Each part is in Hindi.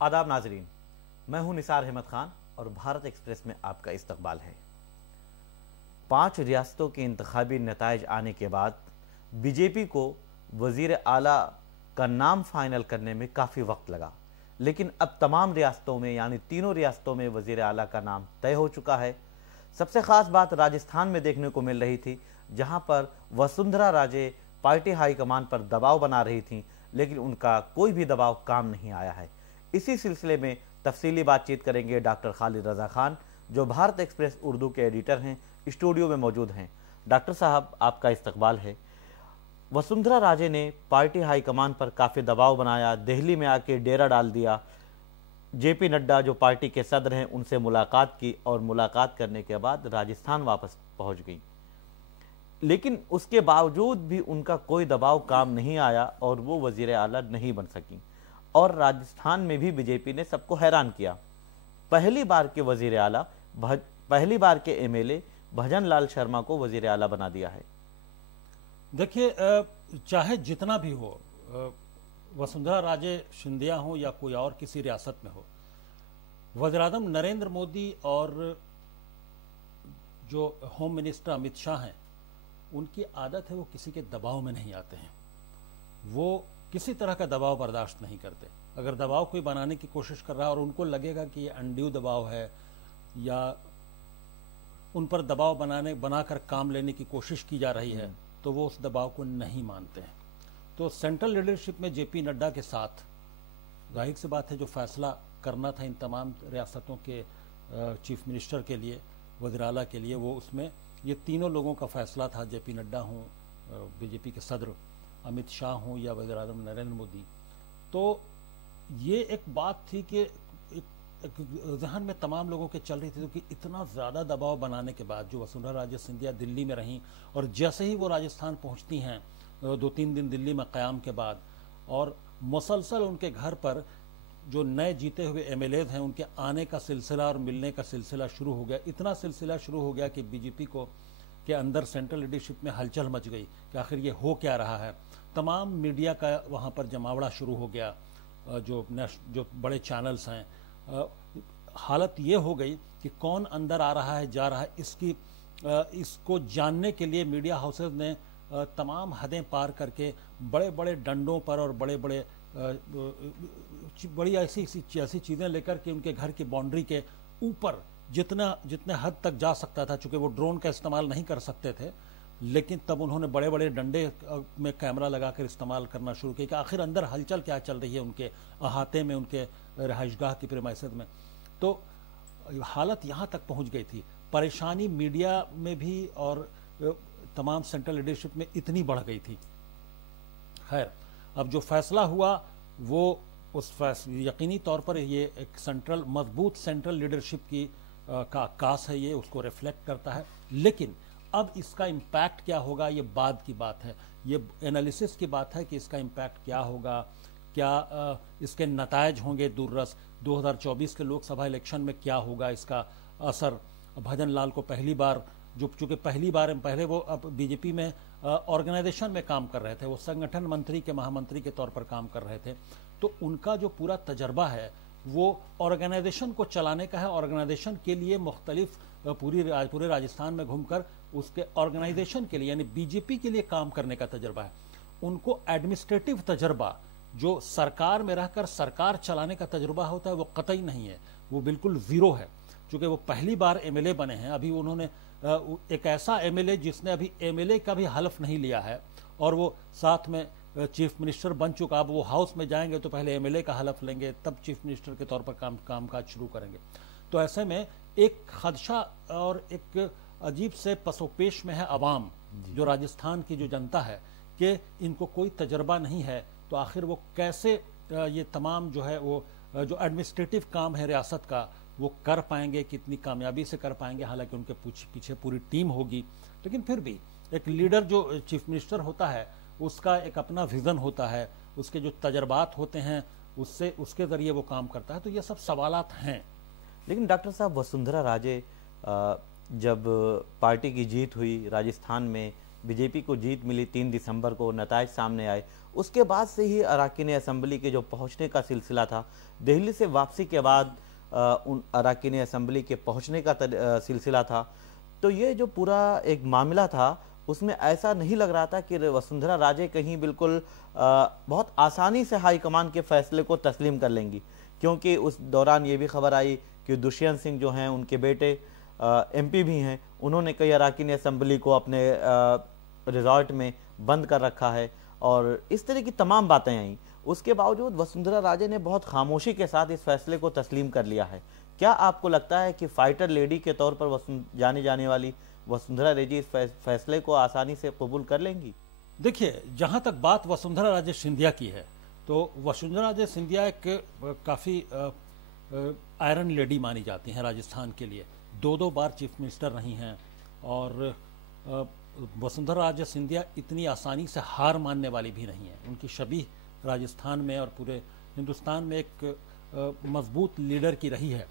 आदाब नाजरीन, मैं हूं निसार अहमद खान और भारत एक्सप्रेस में आपका इस्तकबाल है। 5 रियासतों के इंतखाबी नताइज आने के बाद बीजेपी को वजीर आला का नाम फाइनल करने में काफ़ी वक्त लगा, लेकिन अब तमाम रियासतों में यानी तीनों रियासतों में वजीर आला का नाम तय हो चुका है। सबसे ख़ास बात राजस्थान में देखने को मिल रही थी, जहां पर वसुंधरा राजे पार्टी हाईकमान पर दबाव बना रही थी, लेकिन उनका कोई भी दबाव काम नहीं आया है। इसी सिलसिले में तफसीली बातचीत करेंगे डॉक्टर खालिद रजा खान, जो भारत एक्सप्रेस उर्दू के एडिटर हैं, स्टूडियो में मौजूद हैं। डॉक्टर साहब, आपका इस्तकबाल है। वसुंधरा राजे ने पार्टी हाईकमान पर काफ़ी दबाव बनाया, दिल्ली में आके डेरा डाल दिया। जेपी नड्डा जो पार्टी के सदर हैं उनसे मुलाकात की और मुलाकात करने के बाद राजस्थान वापस पहुंच गई, लेकिन उसके बावजूद भी उनका कोई दबाव काम नहीं आया और वो वजीर आला नहीं बन सकी। और राजस्थान में भी बीजेपी ने सबको हैरान किया। पहली बार के वजीर आला, पहली बार के एमएलए भजन लाल शर्मा को वजीर आला बना दिया है। देखिए, चाहे जितना भी हो, वसुंधरा राजे सिंधिया हो या कोई और किसी रियासत में हो, वज़ीर-ए-आज़म नरेंद्र मोदी और जो होम मिनिस्टर अमित शाह हैं, उनकी आदत है वो किसी के दबाव में नहीं आते हैं। वो किसी तरह का दबाव बर्दाश्त नहीं करते। अगर दबाव कोई बनाने की कोशिश कर रहा है और उनको लगेगा कि ये अनड्यू दबाव है या उन पर दबाव बनाकर काम लेने की कोशिश की जा रही है, तो वो उस दबाव को नहीं मानते हैं। तो सेंट्रल लीडरशिप में जेपी नड्डा के साथ जाहिर सी बात है जो फैसला करना था इन तमाम रियासतों के चीफ मिनिस्टर के लिए, वज़ीर आला के लिए, वो उसमें ये तीनों लोगों का फैसला था। जेपी नड्डा हों, बीजेपी के सदर अमित शाह हों या वज़ीर-ए-आज़म नरेंद्र मोदी। तो ये एक बात थी कि एक जहन में तमाम लोगों के चल रही थी कि इतना ज़्यादा दबाव बनाने के बाद जो वसुंधरा राजे सिंधिया दिल्ली में रहीं और जैसे ही वो राजस्थान पहुंचती हैं 2-3 दिन दिल्ली में क़याम के बाद, और मुसलसल उनके घर पर जो नए जीते हुए एमएलएज हैं उनके आने का सिलसिला और मिलने का सिलसिला शुरू हो गया। इतना सिलसिला शुरू हो गया कि बीजेपी को के अंदर सेंट्रल लीडरशिप में हलचल मच गई कि आखिर ये हो क्या रहा है। तमाम मीडिया का वहाँ पर जमावड़ा शुरू हो गया, जो बड़े चैनल्स हैं। हालत ये हो गई कि कौन अंदर आ रहा है जा रहा है, इसको जानने के लिए मीडिया हाउसेज ने तमाम हदें पार करके बड़े बड़े डंडों पर और बड़ी ऐसी चीज़ें लेकर के उनके घर की बाउंड्री के ऊपर जितने हद तक जा सकता था, चूंकि वो ड्रोन का इस्तेमाल नहीं कर सकते थे, लेकिन तब उन्होंने बड़े बड़े डंडे में कैमरा लगाकर इस्तेमाल करना शुरू किया कि आखिर अंदर हलचल क्या चल रही है उनके अहाते में, उनके रहायशगाह की प्रेमाइसेस में। तो हालत यहाँ तक पहुँच गई थी। परेशानी मीडिया में भी और तमाम सेंट्रल लीडरशिप में इतनी बढ़ गई थी। खैर, अब जो फैसला हुआ वो यकीनी तौर पर ये एक मजबूत सेंट्रल लीडरशिप की का आकाश है, ये उसको रिफ्लेक्ट करता है। लेकिन अब इसका इम्पैक्ट क्या होगा ये बाद की बात है, ये एनालिसिस की बात है कि इसका इम्पैक्ट क्या होगा, क्या इसके नतायज होंगे दूररस, 2024 के लोकसभा इलेक्शन में क्या होगा इसका असर। भजन लाल को पहली बार, जो चूँकि पहले वो अब बीजेपी में ऑर्गेनाइजेशन में काम कर रहे थे, वो संगठन मंत्री के महामंत्री के तौर पर काम कर रहे थे, तो उनका जो पूरा तजर्बा है वो ऑर्गेनाइजेशन को चलाने का है। ऑर्गेनाइजेशन के लिए मुख्तलिफ पूरे राजस्थान में घूमकर उसके ऑर्गेनाइजेशन के लिए यानी बीजेपी के लिए काम करने का तजर्बा है। उनको एडमिनिस्ट्रेटिव तजर्बा जो सरकार में रहकर सरकार चलाने का तजुर्बा होता है वो कतई नहीं है, वो बिल्कुल ज़ीरो है। चूँकि वो पहली बार एमएलए बने हैं, अभी उन्होंने एक ऐसा एमएलए जिसने अभी एमएलए का भी हलफ नहीं लिया है और वो साथ में चीफ मिनिस्टर बन चुका। अब वो हाउस में जाएंगे तो पहले एमएलए का हलफ लेंगे, तब चीफ मिनिस्टर के तौर पर कामकाज शुरू करेंगे। तो ऐसे में एक खदशा और एक अजीब से पसोपेश में है अवाम, जो राजस्थान की जो जनता है, कि इनको कोई तजर्बा नहीं है, तो आखिर वो कैसे ये तमाम जो है वो जो एडमिनिस्ट्रेटिव काम है रियासत का वो कर पाएंगे, कितनी कामयाबी से कर पाएंगे। हालांकि उनके पीछे पूरी टीम होगी, लेकिन फिर भी एक लीडर जो चीफ मिनिस्टर होता है उसका एक अपना विज़न होता है, उसके जो तजर्बात होते हैं उसके ज़रिए वो काम करता है। तो ये सब सवालात हैं। लेकिन डॉक्टर साहब, वसुंधरा राजे जब पार्टी की जीत हुई राजस्थान में, बीजेपी को जीत मिली 3 दिसंबर को, नतायज सामने आए, उसके बाद से ही अरकान असम्बली के जो पहुंचने का सिलसिला था, दिल्ली से वापसी के बाद उन अरकान असम्बली के पहुंचने का सिलसिला था, तो ये जो पूरा एक मामला था उसमें ऐसा नहीं लग रहा था कि वसुंधरा राजे कहीं बिल्कुल बहुत आसानी से हाईकमान के फैसले को तस्लीम कर लेंगी, क्योंकि उस दौरान ये भी खबर आई कि दुष्यंत सिंह जो हैं, उनके बेटे एमपी भी हैं, उन्होंने कई अरकान असम्बली को अपने रिजॉर्ट में बंद कर रखा है और इस तरह की तमाम बातें आई। उसके बावजूद वसुंधरा राजे ने बहुत खामोशी के साथ इस फैसले को तस्लीम कर लिया है। क्या आपको लगता है कि फाइटर लेडी के तौर पर जानी जाने वाली वसुंधरा राजे इस फैसले को आसानी से कबूल कर लेंगी? देखिए, जहां तक बात वसुंधरा राजे सिंधिया की है, तो वसुंधरा राजे सिंधिया एक काफी आयरन लेडी मानी जाती हैं राजस्थान के लिए। 2 बार चीफ मिनिस्टर रही हैं और वसुंधरा राजे सिंधिया इतनी आसानी से हार मानने वाली भी नहीं है। उनकी शबीह राजस्थान में और पूरे हिंदुस्तान में एक मजबूत लीडर की रही है।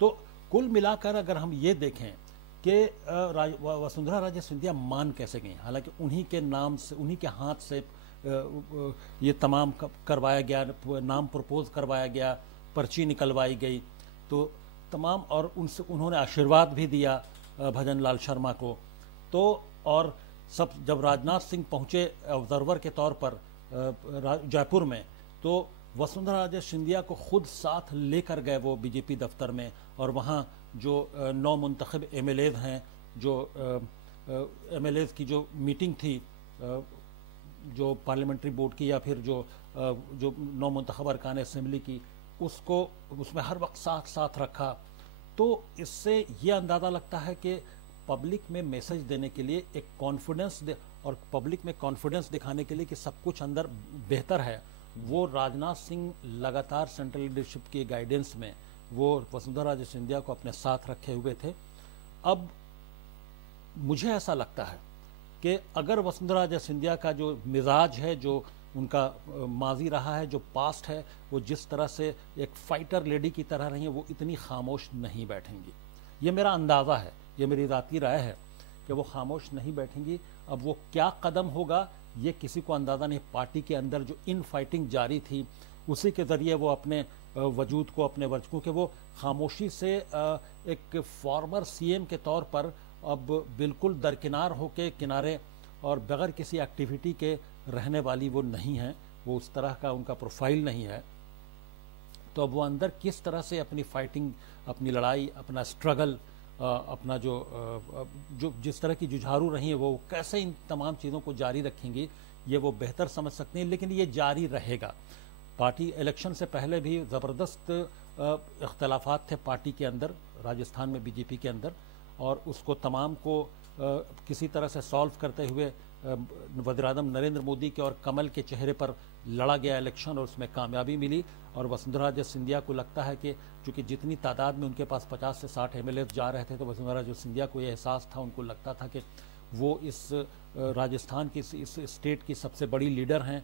तो कुल मिलाकर अगर हम ये देखें कि वसुंधरा राजे सिंधिया मान कैसे गई, हालांकि उन्हीं के नाम से, उन्हीं के हाथ से ये तमाम करवाया गया, नाम प्रपोज करवाया गया, पर्ची निकलवाई गई, तो तमाम, और उनसे उन्होंने आशीर्वाद भी दिया भजन लाल शर्मा को। तो और सब जब राजनाथ सिंह पहुंचे ऑब्जर्वर के तौर पर जयपुर में, तो वसुंधरा राजे सिंधिया को खुद साथ लेकर गए वो बीजेपी दफ्तर में, और वहाँ जो 9 मुंतखब एमएलएज हैं, जो एमएलएज की जो मीटिंग थी, जो पार्लियामेंट्री बोर्ड की या फिर जो 9 मुंतखब अरकान असेंबली की, उसको उसमें हर वक्त साथ साथ रखा। तो इससे ये अंदाज़ा लगता है कि पब्लिक में मैसेज देने के लिए एक कॉन्फिडेंस और पब्लिक में कॉन्फिडेंस दिखाने के लिए कि सब कुछ अंदर बेहतर है, वो राजनाथ सिंह लगातार सेंट्रल लीडरशिप की गाइडेंस में वो वसुंधरा राजे सिंधिया को अपने साथ रखे हुए थे। अब मुझे ऐसा लगता है कि अगर वसुंधरा राजे सिंधिया का जो मिजाज है, जो उनका माजी रहा है, जो पास्ट है, वो जिस तरह से एक फाइटर लेडी की तरह रही है, वो इतनी खामोश नहीं बैठेंगी। ये मेरा अंदाज़ा है, ये मेरी ज़ाती राय है कि वो खामोश नहीं बैठेंगी। अब वो क्या कदम होगा ये किसी को अंदाज़ा नहीं। पार्टी के अंदर जो इन फाइटिंग जारी थी, उसी के ज़रिए वो अपने वजूद को, अपने वर्चकों के, वो खामोशी से एक फॉर्मर सीएम के तौर पर अब बिल्कुल दरकिनार होके किनारे और बगैर किसी एक्टिविटी के रहने वाली वो नहीं है। वो उस तरह का उनका प्रोफाइल नहीं है। तो अब वो अंदर किस तरह से अपनी फाइटिंग, अपनी लड़ाई, अपना स्ट्रगल, अपना जो जिस तरह की जुझारू रही है, वो कैसे इन तमाम चीज़ों को जारी रखेंगी, ये वो बेहतर समझ सकते हैं। लेकिन ये जारी रहेगा। पार्टी इलेक्शन से पहले भी ज़बरदस्त इख्तलाफात थे पार्टी के अंदर, राजस्थान में बीजेपी के अंदर, और उसको तमाम को किसी तरह से सॉल्व करते हुए वज़ीर-ए-आज़म नरेंद्र मोदी के और कमल के चेहरे पर लड़ा गया इलेक्शन और उसमें कामयाबी मिली। और वसुंधरा राजे सिंधिया को लगता है कि चूंकि जितनी तादाद में उनके पास 50 से 60 एमएलए जा रहे थे, तो वसुंधरा राजे सिंधिया को ये एहसास था, उनको लगता था कि वो इस राजस्थान की, इस स्टेट की सबसे बड़ी लीडर हैं,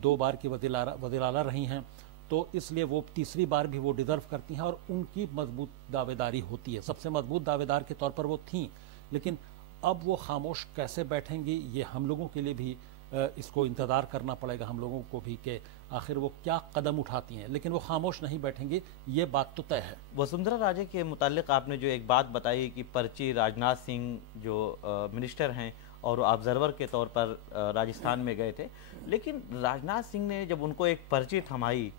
2 बार की वज़ीर आला रही हैं, तो इसलिए वो तीसरी बार भी वो डिज़र्व करती हैं और उनकी मजबूत दावेदारी होती है। सबसे मजबूत दावेदार के तौर पर वो थीं, लेकिन अब वो खामोश कैसे बैठेंगी, ये हम लोगों के लिए भी इसको इंतज़ार करना पड़ेगा, हम लोगों को भी, कि आखिर वो क्या कदम उठाती हैं। लेकिन वो खामोश नहीं बैठेंगी, ये बात तो तय है। वसुंधरा राजे के मुतालिक आपने जो एक बात बताई कि पर्ची राजनाथ सिंह जो मिनिस्टर हैं और ऑब्जर्वर के तौर पर राजस्थान में गए थे, लेकिन राजनाथ सिंह ने जब उनको एक पर्ची थमाई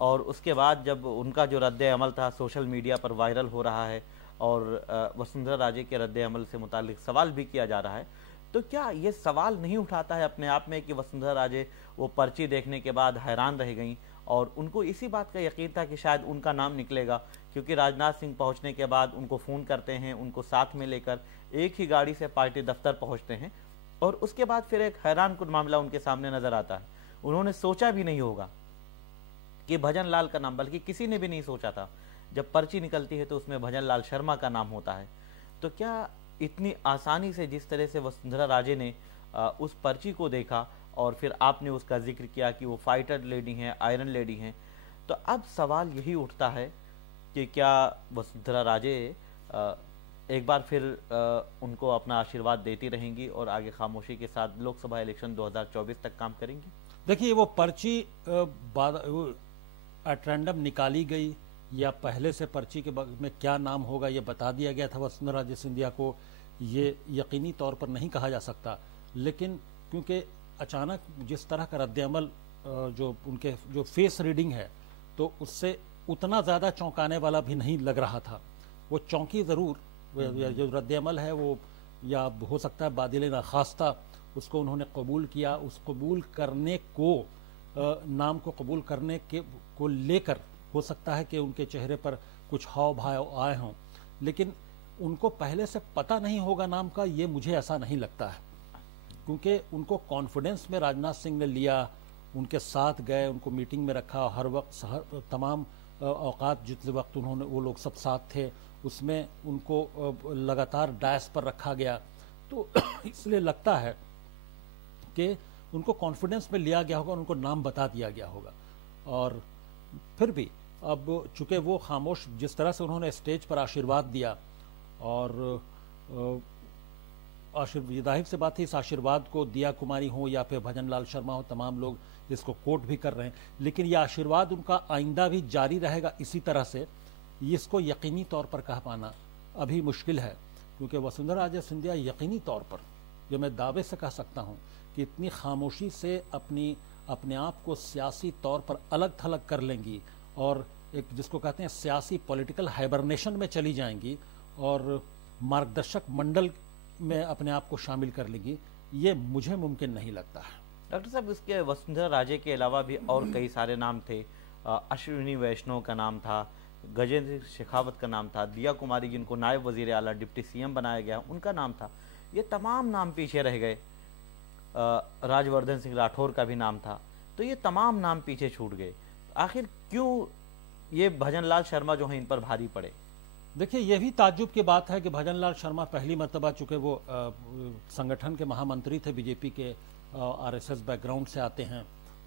और उसके बाद जब उनका जो रद्द अमल था सोशल मीडिया पर वायरल हो रहा है और वसुंधरा राजे के रद्द अमल से मुतालिक सवाल भी किया जा रहा है, तो क्या ये सवाल नहीं उठाता है अपने आप में कि वसुंधरा राजे वो पर्ची देखने के बाद हैरान रह गईं और उनको इसी बात का यकीन था कि शायद उनका नाम निकलेगा, क्योंकि राजनाथ सिंह पहुंचने के बाद उनको फ़ोन करते हैं, उनको साथ में लेकर एक ही गाड़ी से पार्टी दफ्तर पहुंचते हैं और उसके बाद फिर एक हैरान कुन मामला उनके सामने नजर आता है। उन्होंने सोचा भी नहीं होगा कि भजन लाल का नाम, बल्कि किसी ने भी नहीं सोचा था, जब पर्ची निकलती है तो उसमें भजन लाल शर्मा का नाम होता है। तो क्या इतनी आसानी से जिस तरह से वसुंधरा राजे ने उस पर्ची को देखा और फिर आपने उसका जिक्र किया कि वो फाइटर लेडी हैं, आयरन लेडी हैं, तो अब सवाल यही उठता है कि क्या वसुंधरा राजे एक बार फिर उनको अपना आशीर्वाद देती रहेंगी और आगे खामोशी के साथ लोकसभा इलेक्शन 2024 तक काम करेंगी? देखिए, वो पर्ची एट रैंडम निकाली गई या पहले से पर्ची के में क्या नाम होगा ये बता दिया गया था वसुंधरा राजे सिंधिया को, ये यकीनी तौर पर नहीं कहा जा सकता। लेकिन क्योंकि अचानक जिस तरह का रद्द-ए-अमल जो उनके जो फेस रीडिंग है, तो उससे उतना ज़्यादा चौंकाने वाला भी नहीं लग रहा था। वो चौंकी ज़रूर, जो रद्द-ए-अमल है वो, या हो सकता है बादिल नाखास्ता उसको उन्होंने कबूल किया। उस कबूल करने को, नाम को कबूल करने के को लेकर हो सकता है कि उनके चेहरे पर कुछ हाव भाव आए हों, लेकिन उनको पहले से पता नहीं होगा नाम का, ये मुझे ऐसा नहीं लगता है। क्योंकि उनको कॉन्फिडेंस में राजनाथ सिंह ने लिया, उनके साथ गए, उनको मीटिंग में रखा, हर वक्त तमाम औकात जितने वक्त उन्होंने वो लोग सब साथ थे उसमें उनको लगातार डायस पर रखा गया। तो इसलिए लगता है कि उनको कॉन्फिडेंस में लिया गया होगा, उनको नाम बता दिया गया होगा। और फिर भी अब चूंकि वो खामोश, जिस तरह से उन्होंने स्टेज पर आशीर्वाद दिया, और जाहिर सी बात है इस आशीर्वाद को दिया कुमारी हो या फिर भजन लाल शर्मा हो, तमाम लोग इसको कोट भी कर रहे हैं, लेकिन यह आशीर्वाद उनका आइंदा भी जारी रहेगा इसी तरह से, इसको यकीनी तौर पर कह पाना अभी मुश्किल है। क्योंकि वसुंधरा राजे सिंधिया यकीनी तौर पर, जो मैं दावे से कह सकता हूं कि इतनी खामोशी से अपने आप को सियासी तौर पर अलग थलग कर लेंगी और एक जिसको कहते हैं सियासी पॉलिटिकल हाइबरनेशन में चली जाएंगी और मार्गदर्शक मंडल में अपने आप को शामिल कर लेंगी, ये मुझे मुमकिन नहीं लगता है। डॉक्टर साहब, इसके वसुंधरा राजे के अलावा भी और कई सारे नाम थे। अश्विनी वैष्णव का नाम था, गजेंद्र शेखावत का नाम था, दिया कुमारी जिनको नायब वजीर आला डिप्टी सीएम बनाया गया उनका नाम था। ये तमाम नाम पीछे रह गए। राजवर्धन सिंह राठौर का भी नाम था। तो ये तमाम नाम पीछे छूट गए। आखिर क्यों ये भजन लाल शर्मा जो है इन पर भारी पड़े? देखिए, यह भी ताज्जुब की बात है कि भजन लाल शर्मा पहली मर्तबा, चूंकि वो संगठन के महामंत्री थे, बीजेपी के आरएसएस बैकग्राउंड से आते हैं,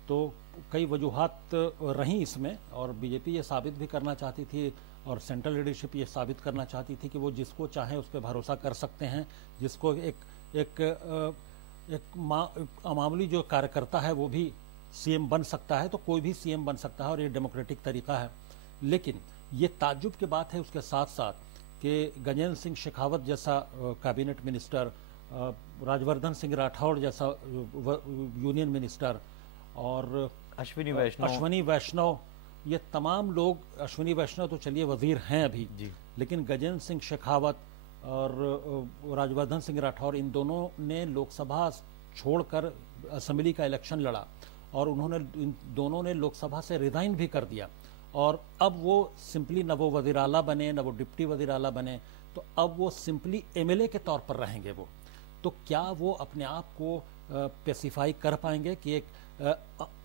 तो कई वजूहात रहीं इसमें, और बीजेपी ये साबित भी करना चाहती थी और सेंट्रल लीडरशिप ये साबित करना चाहती थी कि वो जिसको चाहे उस पर भरोसा कर सकते हैं, जिसको एक मामूली जो कार्यकर्ता है वो भी सीएम बन सकता है, तो कोई भी सीएम बन सकता है और ये डेमोक्रेटिक तरीका है। लेकिन ये ताज्जुब की बात है उसके साथ साथ कि गजेंद्र सिंह शेखावत जैसा कैबिनेट मिनिस्टर, राजवर्धन सिंह राठौड़ जैसा यूनियन मिनिस्टर, और अश्विनी वैष्णव, ये तमाम लोग, अश्विनी वैष्णव तो चलिए वजीर हैं अभी जी, लेकिन गजेंद्र सिंह शेखावत और राजवर्धन सिंह राठौर, इन दोनों ने लोकसभा छोड़कर असेंबली का इलेक्शन लड़ा और इन दोनों ने लोकसभा से रिजाइन भी कर दिया, और अब वो सिंपली न वो वज़ीर आला बने न वो डिप्टी वज़ीर आला बने, तो अब वो सिंपली एमएलए के तौर पर रहेंगे। वो तो क्या वो अपने आप को स्पेसिफाई कर पाएंगे कि एक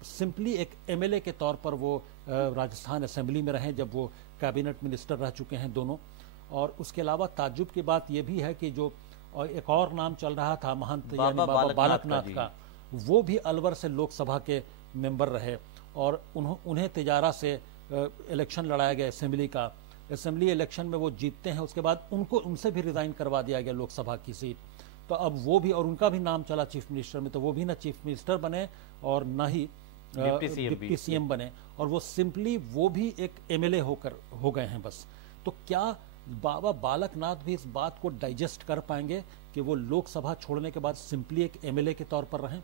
सिंपली एक एमएलए के तौर पर वो राजस्थान असेंबली में रहें, जब वो कैबिनेट मिनिस्टर रह चुके हैं दोनों? और उसके अलावा ताज्जुब की बात यह भी है कि जो एक और नाम चल रहा था महंत यानी बाबा बालकनाथ का, वो भी अलवर से लोकसभा के मेंबर रहे और उन्हें तिजारा से इलेक्शन लड़ाया गया असेंबली का। असेंबली इलेक्शन में वो जीतते हैं, उसके बाद उनसे भी रिजाइन करवा दिया गया लोकसभा की सीट। तो अब वो भी, और उनका भी नाम चला चीफ मिनिस्टर में, तो वो भी ना चीफ मिनिस्टर बने और ना ही डिप्टी सीएम बने, और वो सिंपली वो भी एक एमएलए हो गए हैं बस। तो क्या बाबा बालकनाथ भी इस बात को डाइजेस्ट कर पाएंगे कि वो लोकसभा छोड़ने के बाद सिंपली एक एमएलए के तौर पर रहें?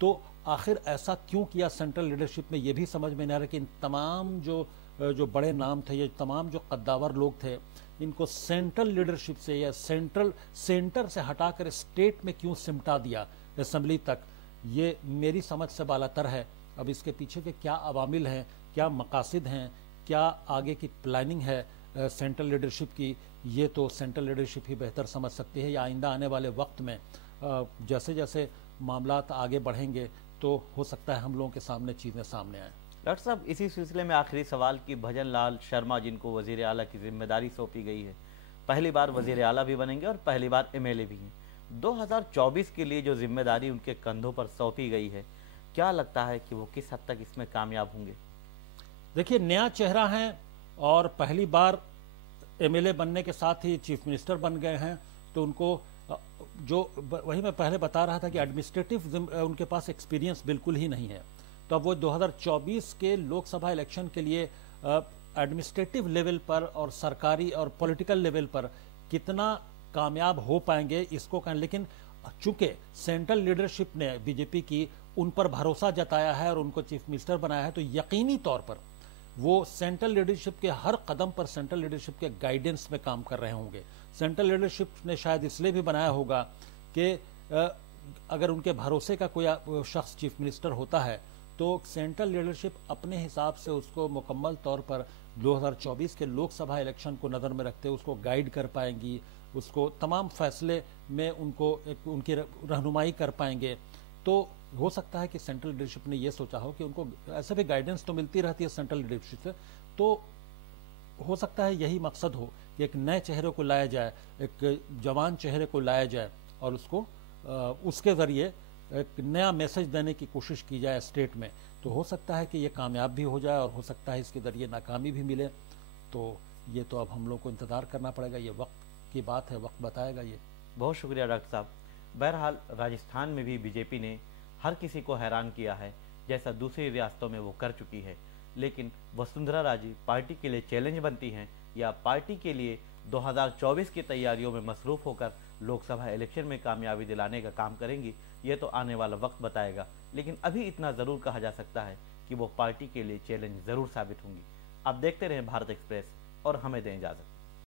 तो आखिर ऐसा क्यों किया सेंट्रल लीडरशिप में, ये भी समझ में नहीं आ रहा कि इन तमाम जो बड़े नाम थे, ये तमाम जो कद्दावर लोग थे, इनको सेंट्रल लीडरशिप से या सेंटर से हटाकर स्टेट में क्यों सिमटा दिया असेंबली तक, ये मेरी समझ से बालातर है। अब इसके पीछे के क्या अवामिल हैं, क्या मकासद हैं, क्या आगे की प्लानिंग है सेंट्रल लीडरशिप की, ये तो सेंट्रल लीडरशिप ही बेहतर समझ सकती है। या आइंदा आने वाले वक्त में जैसे जैसे मामलात आगे बढ़ेंगे तो हो सकता है हम लोगों के सामने चीज़ें सामने आएँ। डॉक्टर साहब, इसी सिलसिले में आखिरी सवाल कि भजन लाल शर्मा जिनको वजीर आला की जिम्मेदारी सौंपी गई है, पहली बार वजीर आला भी बनेंगे और पहली बार एमएलए भी हैं, 2024 के लिए जो जिम्मेदारी उनके कंधों पर सौंपी गई है, क्या लगता है कि वो किस हद तक इसमें कामयाब होंगे? देखिए, नया चेहरा है और पहली बार एमएलए बनने के साथ ही चीफ मिनिस्टर बन गए हैं, तो उनको वही मैं पहले बता रहा था कि एडमिनिस्ट्रेटिव उनके पास एक्सपीरियंस बिल्कुल ही नहीं है। तो अब वो 2024 के लोकसभा इलेक्शन के लिए एडमिनिस्ट्रेटिव लेवल पर और सरकारी और पॉलिटिकल लेवल पर कितना कामयाब हो पाएंगे इसको कहें। लेकिन चूंकि सेंट्रल लीडरशिप ने बीजेपी की उन पर भरोसा जताया है और उनको चीफ मिनिस्टर बनाया है, तो यकीनी तौर पर वो सेंट्रल लीडरशिप के हर कदम पर सेंट्रल लीडरशिप के गाइडेंस में काम कर रहे होंगे। सेंट्रल लीडरशिप ने शायद इसलिए भी बनाया होगा कि अगर उनके भरोसे का कोई शख्स चीफ मिनिस्टर होता है तो सेंट्रल लीडरशिप अपने हिसाब से उसको मुकम्मल तौर पर 2024 के लोकसभा इलेक्शन को नज़र में रखते उसको गाइड कर पाएंगी, उसको तमाम फैसले में उनकी रहनुमाई कर पाएंगे। तो हो सकता है कि सेंट्रल लीडरशिप ने यह सोचा हो कि उनको ऐसे भी गाइडेंस तो मिलती रहती है सेंट्रल लीडरशिप से, तो हो सकता है यही मकसद हो कि एक नए चेहरे को लाया जाए, एक जवान चेहरे को लाया जाए और उसको उसके ज़रिए एक नया मैसेज देने की कोशिश की जाए स्टेट में। तो हो सकता है कि ये कामयाब भी हो जाए और हो सकता है इसके ज़रिए नाकामी भी मिले। तो ये तो अब हम लोग को इंतज़ार करना पड़ेगा, ये वक्त की बात है, वक्त बताएगा ये। बहुत शुक्रिया डॉक्टर साहब। बहरहाल राजस्थान में भी बीजेपी ने हर किसी को हैरान किया है, जैसा दूसरी रियासतों में वो कर चुकी है। लेकिन वसुंधरा राजे पार्टी के लिए चैलेंज बनती हैं या पार्टी के लिए 2024 की तैयारियों में मसरूफ़ होकर लोकसभा इलेक्शन में कामयाबी दिलाने का काम करेंगी, ये तो आने वाला वक्त बताएगा। लेकिन अभी इतना ज़रूर कहा जा सकता है कि वो पार्टी के लिए चैलेंज ज़रूर साबित होंगी। आप देखते रहें भारत एक्सप्रेस और हमें दें इजाज़त।